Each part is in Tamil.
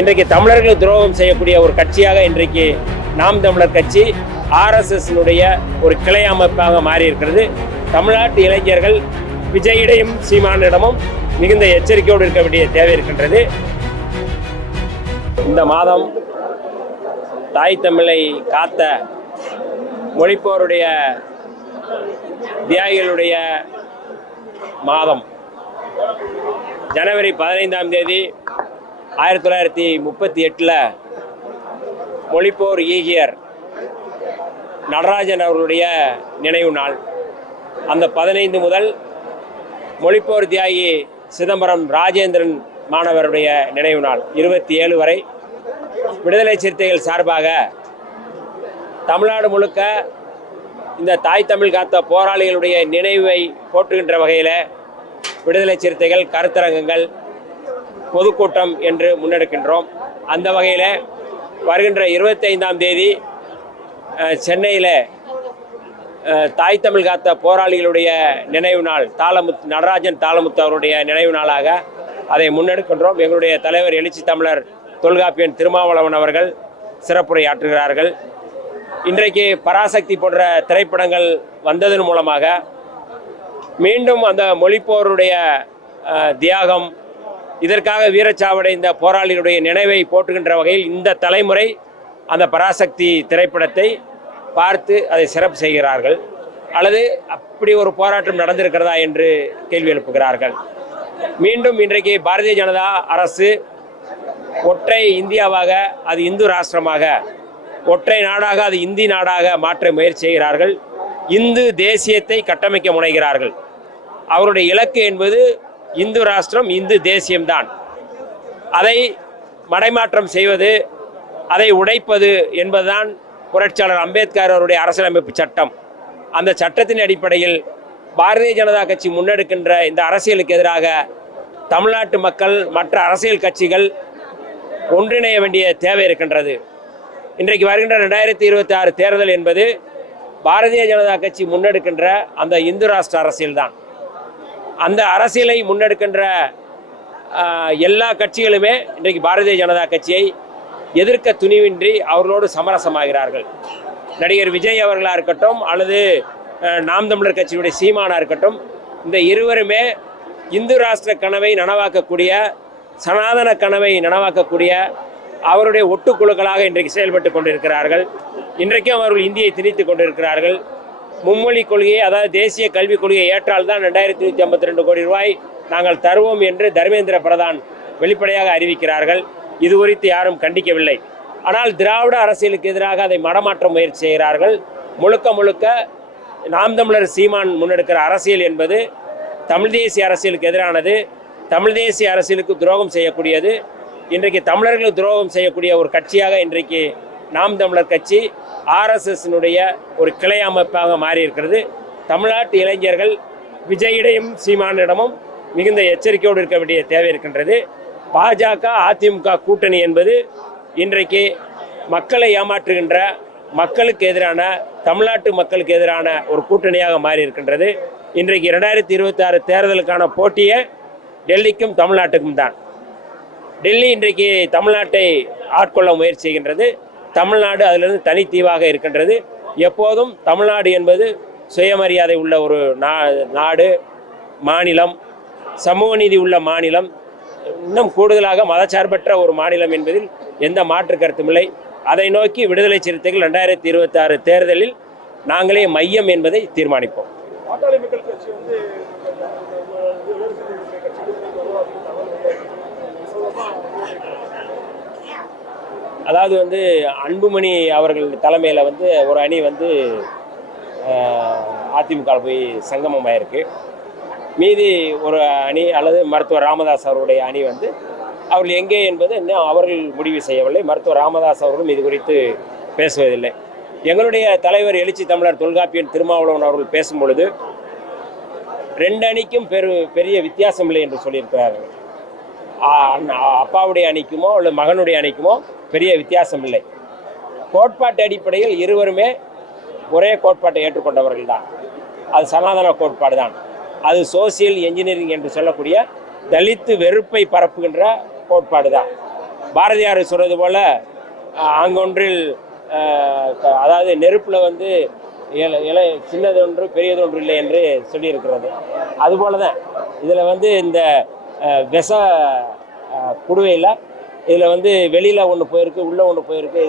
இன்றைக்கு தமிழர்களுக்கு துரோகம் செய்யக்கூடிய ஒரு கட்சியாக இன்றைக்கு நாம் தமிழர் கட்சி RSSனுடைய ஒரு கிளை அமைப்பாக மாறி இருக்கிறது. தமிழ்நாட்டு இளைஞர்கள் விஜயிடையும் சீமானிடமும் மிகுந்த எச்சரிக்கையோடு இருக்க வேண்டிய தேவை இருக்கின்றது. இந்த மாதம் தாய் தமிழை காத்த மொழிப்போருடைய தியாகிகளுடைய மாதம். ஜனவரி 15ஆம் தேதி 1938 மொழிப்போர் ஈகியர் நடராஜன் அவர்களுடைய நினைவு நாள். அந்த 15 முதல் மொழிப்போர் தியாகி சிதம்பரம் ராஜேந்திரன் மாணவருடைய நினைவு நாள் 27 வரை விடுதலை சிறுத்தைகள் சார்பாக தமிழ்நாடு முழுக்க இந்த தாய் தமிழ் காத்த போராளிகளுடைய நினைவை போற்றுகின்ற வகையில் விடுதலை சிறுத்தைகள் கருத்தரங்கங்கள் பொதுக்கூட்டம் என்று முன்னெடுக்கின்றோம். அந்த வகையில் வருகின்ற 25ஆம் தேதி சென்னையில் தாய் தமிழ் காத்த போராளிகளுடைய நினைவு நாள் நடராஜன் தாளமுத்து அவருடைய நினைவு நாளாக அதை முன்னெடுக்கின்றோம். எங்களுடைய தலைவர் எழுச்சி தமிழர் தொல்காப்பியன் திருமாவளவன் அவர்கள் சிறப்புரையாற்றுகிறார்கள். இன்றைக்கு பராசக்தி போன்ற திரைப்படங்கள் வந்ததன் மூலமாக மீண்டும் அந்த மொழிப்போருடைய தியாகம், இதற்காக வீரச்சாவடைந்த போராளிகளுடைய நினைவை போற்றுகின்ற வகையில் இந்த தலைமுறை அந்த பராசக்தி திரைப்படத்தை பார்த்து அதை சிறப்பு செய்கிறார்கள். அல்லது அப்படி ஒரு போராட்டம் நடந்திருக்கிறதா என்று கேள்வி எழுப்புகிறார்கள். மீண்டும் இன்றைக்கு பாரதிய ஜனதா அரசு ஒற்றை இந்தியாவாக, அது இந்து ராஷ்டிரமாக, ஒற்றை நாடாக, அது இந்தி நாடாக மாற்ற முயற்சி செய்கிறார்கள். இந்து தேசியத்தை கட்டமைக்க முனைகிறார்கள். அவருடைய இலக்கு என்பது இந்து ராஷ்டிரம், இந்து தேசியம்தான். அதை மடைமாற்றம் செய்வது, அதை உடைப்பது என்பதுதான் புரட்சியாளர் அம்பேத்கர் அவருடைய அரசியலமைப்பு சட்டம். அந்த சட்டத்தின் அடிப்படையில் பாரதிய ஜனதா கட்சி முன்னெடுக்கின்ற இந்த அரசியலுக்கு எதிராக தமிழ்நாட்டு மக்கள், மற்ற அரசியல் கட்சிகள் ஒன்றிணைய வேண்டிய தேவை இருக்கின்றது. இன்றைக்கு வருகின்ற 2026 தேர்தல் என்பது பாரதிய ஜனதா கட்சி முன்னெடுக்கின்ற அந்த இந்து ராஷ்டிர அரசியல்தான். அந்த அரசியலை முன்னெடுக்கின்ற எல்லா கட்சிகளுமே இன்றைக்கு பாரதிய ஜனதா கட்சியை எதிர்க்க துணிவின்றி அவர்களோடு சமரசமாகிறார்கள். நடிகர் விஜய் அவர்களாக இருக்கட்டும், அல்லது நாம் தமிழர் கட்சியுடைய சீமானாக இருக்கட்டும், இந்த இருவருமே இந்து ராஷ்டிர கனவை நனவாக்கக்கூடிய, சனாதன கனவை நனவாக்கக்கூடிய அவருடைய ஒட்டுக்குழுக்களாக இன்றைக்கு செயல்பட்டு கொண்டிருக்கிறார்கள். இன்றைக்கும் அவர்கள் இந்தியை திணித்து கொண்டிருக்கிறார்கள். மும்மொழி கொள்கையை, அதாவது தேசிய கல்விக் கொள்கையை ஏற்றால்தான் 2152 கோடி ரூபாய் நாங்கள் தருவோம் என்று தர்மேந்திர பிரதான் வெளிப்படையாக அறிவிக்கிறார்கள். இது குறித்து யாரும் கண்டிக்கவில்லை. ஆனால் திராவிட அரசியலுக்கு எதிராக அதை மடமாற்ற முயற்சி செய்கிறார்கள். முழுக்க முழுக்க நாம் தமிழர் சீமான் முன்னெடுக்கிற அரசியல் என்பது தமிழ் தேசிய அரசியலுக்கு எதிரானது, தமிழ் தேசிய அரசியலுக்கு துரோகம் செய்யக்கூடியது. இன்றைக்கு தமிழர்களுக்கு துரோகம் செய்யக்கூடிய ஒரு கட்சியாக இன்றைக்கு நாம் தமிழர் கட்சி RSSனுடைய ஒரு கிளை அமைப்பாக மாறி இருக்கிறது. தமிழ்நாட்டு இளைஞர்கள் விஜயிடையும் சீமானிடமும் மிகுந்த எச்சரிக்கையோடு இருக்க வேண்டிய தேவை இருக்கின்றது. பாஜக அதிமுக கூட்டணி என்பது இன்றைக்கு மக்களை ஏமாற்றுகின்ற, மக்களுக்கு எதிரான, தமிழ்நாட்டு மக்களுக்கு எதிரான ஒரு கூட்டணியாக மாறி இருக்கின்றது. இன்றைக்கு 2026 தேர்தலுக்கான போட்டியே டெல்லிக்கும் தமிழ்நாட்டுக்கும் தான். டெல்லி இன்றைக்கு தமிழ்நாட்டை ஆட்கொள்ள முயற்சி செய்கின்றது. தமிழ்நாடு அதிலிருந்து தனித்தீவாக இருக்கின்றது. எப்போதும் தமிழ்நாடு என்பது சுயமரியாதை உள்ள ஒரு நாடு, மாநிலம், சமூக நீதி உள்ள மாநிலம், இன்னும் கூடுதலாக மதச்சார்பற்ற ஒரு மாநிலம் என்பதில் எந்த மாற்று கருத்துமில்லை. அதை நோக்கி விடுதலை சிறுத்தைகள் 2026 தேர்தலில் நாங்களே மையம் என்பதை தீர்மானிப்போம். அதாவது அன்புமணி அவர்கள் தலைமையில் ஒரு அணி அதிமுக போய் சங்கமமாயிருக்கு. மீதி ஒரு அணி அல்லது மருத்துவர் ராமதாஸ் அவருடைய அணி அவர்கள் எங்கே என்பது இன்னும் அவர்கள் முடிவு செய்யவில்லை. மருத்துவர் ராமதாஸ் அவர்களும் இது குறித்து பேசுவதில்லை. எங்களுடைய தலைவர் எழுச்சி தமிழர் தொல்காப்பியன் திருமாவளவன் அவர்கள் பேசும் பொழுது 2 அணிக்கும் பெரிய வித்தியாசம் இல்லை என்று சொல்லியிருக்கிறார்கள். அப்பாவுடைய அணிக்குமோ அல்லது மகனுடைய அணிக்குமோ பெரிய வித்தியாசம் இல்லை. கோட்பாட்டு அடிப்படையில் இருவருமே ஒரே கோட்பாட்டை ஏற்றுக்கொண்டவர்கள் தான். அது சனாதன கோட்பாடு தான். அது சோசியல் என்ஜினியரிங் என்று சொல்லக்கூடிய தலித்து வெறுப்பை பரப்புகின்ற கோட்பாடு தான். பாரதியார் சொல்றது போல அங்கொன்றில் அதாவது நெருப்பில் வந்து சின்னதொன்று பெரியதொன்று இல்லை என்று சொல்லியிருக்கிறது. அதுபோல தான் இதில் வந்து இந்த விஷ குடுவையில் இதில் வந்து வெளியில் ஒன்று போயிருக்கு, உள்ளே ஒன்று போயிருக்கு.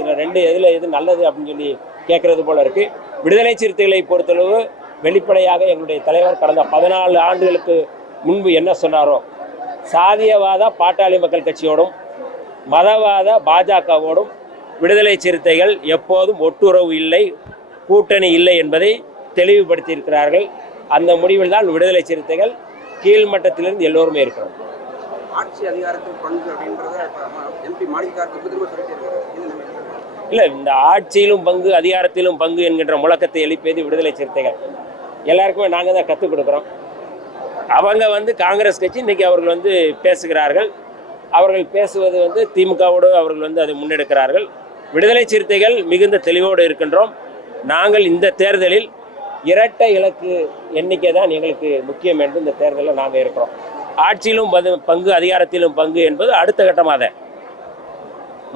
இதில் எது நல்லது அப்படின்னு சொல்லி கேட்குறது போல இருக்குது. விடுதலை சிறுத்தைகளை பொறுத்தளவு வெளிப்படையாக எங்களுடைய தலைவர் கடந்த 14 ஆண்டுகளுக்கு முன்பு என்ன சொன்னாரோ, சாதியவாத பாட்டாளி மக்கள் கட்சியோடும் மதவாத பாஜகவோடும் விடுதலை சிறுத்தைகள் எப்போதும் ஒட்டுறவு இல்லை, கூட்டணி இல்லை என்பதை தெளிவுபடுத்தியிருக்கிறார்கள். அந்த முடிவில் தான் விடுதலை சிறுத்தைகள் கீழ்மட்டத்திலிருந்து எல்லோருமே இருக்கிறோம். ஆட்சி அதிகாரத்தில் பங்கு அப்படின்றத எம்பி இல்லை, இந்த ஆட்சியிலும் பங்கு அதிகாரத்திலும் பங்கு என்கின்ற முழக்கத்தை எழுப்பியது விடுதலை சிறுத்தைகள். எல்லாருக்குமே நாங்கள் தான் கற்றுக் கொடுக்குறோம். அவங்க வந்து காங்கிரஸ் கட்சி இன்றைக்கி அவர்கள் வந்து பேசுகிறார்கள். அவர்கள் பேசுவது வந்து திமுகவோடு அவர்கள் வந்து அதை முன்னெடுக்கிறார்கள். விடுதலை சிறுத்தைகள் மிகுந்த தெளிவோடு இருக்கின்றோம். நாங்கள் இந்த தேர்தலில் இரட்டை இலக்கு எண்ணிக்கை தான் எங்களுக்கு முக்கியம் என்று இந்த தேர்தலில் நாங்கள் இருக்கிறோம். ஆட்சியிலும் பங்கு அதிகாரத்திலும் பங்கு என்பது அடுத்த கட்டமாக தான்.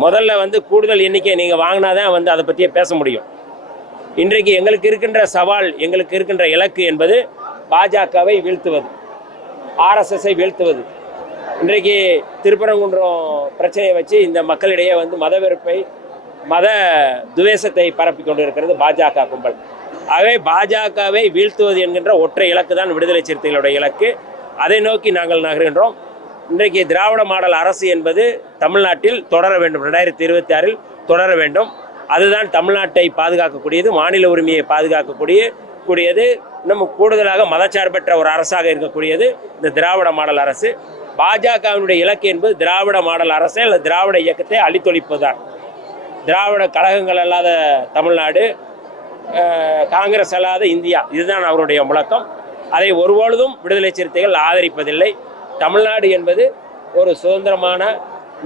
முதல்ல வந்து கூடுதல் எண்ணிக்கை நீங்கள் வாங்கினா தான் வந்து அதை பற்றியே பேச முடியும். இன்றைக்கு எங்களுக்கு இருக்கின்ற சவால், எங்களுக்கு இருக்கின்ற இலக்கு என்பது பாஜகவை வீழ்த்துவது, ஆர்எஸ்எஸ்ஸை வீழ்த்துவது. இன்றைக்கு திருப்பரங்குன்றம் பிரச்சனையை வச்சு இந்த மக்களிடையே வந்து மத வெறுப்பை, மத துவேஷத்தை பரப்பி கொண்டு இருக்கிறது பாஜக கும்பல். ஆகவே பாஜகவை வீழ்த்துவது என்கின்ற ஒற்றை இலக்கு தான் விடுதலை சிறுத்தைகளுடைய இலக்கு. அதை நோக்கி நாங்கள் நகர்கின்றோம். இன்றைக்கு திராவிட மாடல் அரசு என்பது தமிழ்நாட்டில் தொடர வேண்டும், 2026 தொடர வேண்டும். அதுதான் தமிழ்நாட்டை பாதுகாக்கக்கூடியது, மாநில உரிமையை பாதுகாக்கக்கூடியது. இன்னும் கூடுதலாக மதச்சார்பற்ற ஒரு அரசாக இருக்கக்கூடியது இந்த திராவிட மாடல் அரசு. பாஜகவினுடைய இலக்கு என்பது திராவிட மாடல் அரசை அல்லது திராவிட இயக்கத்தை அழித்தொழிப்பதுதான். திராவிட கழகங்கள் அல்லாத தமிழ்நாடு, காங்கிரஸ் அல்லாத இந்தியா, இதுதான் அவருடைய முழக்கம். அதை ஒருபொழுதும் விடுதலை சிறுத்தைகள் ஆதரிப்பதில்லை. தமிழ்நாடு என்பது ஒரு சுதந்திரமான,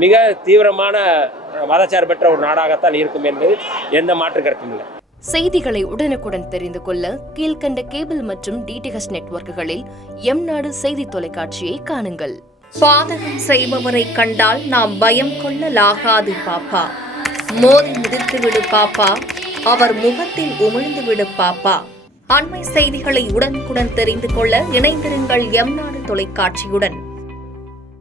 மிக தீவிரமான மதச்சார்பற்ற ஒரு நாடாகத்தான் இருக்கும் என்பது எந்த மாற்று கருத்தும் இல்லை. செய்திகளை உடனுக்குடன் தெரிந்து கொள்ள கீழ்கண்ட கேபிள் மற்றும் டிடிஹெச் நெட்வொர்க்குகளில் எம்நாடு செய்தி தொலைக்காட்சியை காணுங்கள். பாதகம் செய்பவரை கண்டால் நாம் பயம் கொள்ளலாகாது பாப்பா. மோதி மிதித்து விடு பாப்பா, அவர் முகத்தில் உமிழ்ந்து விடு பாப்பா. அண்மை செய்திகளை உடனுக்குடன் தெரிந்து கொள்ள இணைந்திருங்கள் எம்நாடு தொலைக்காட்சியுடன்.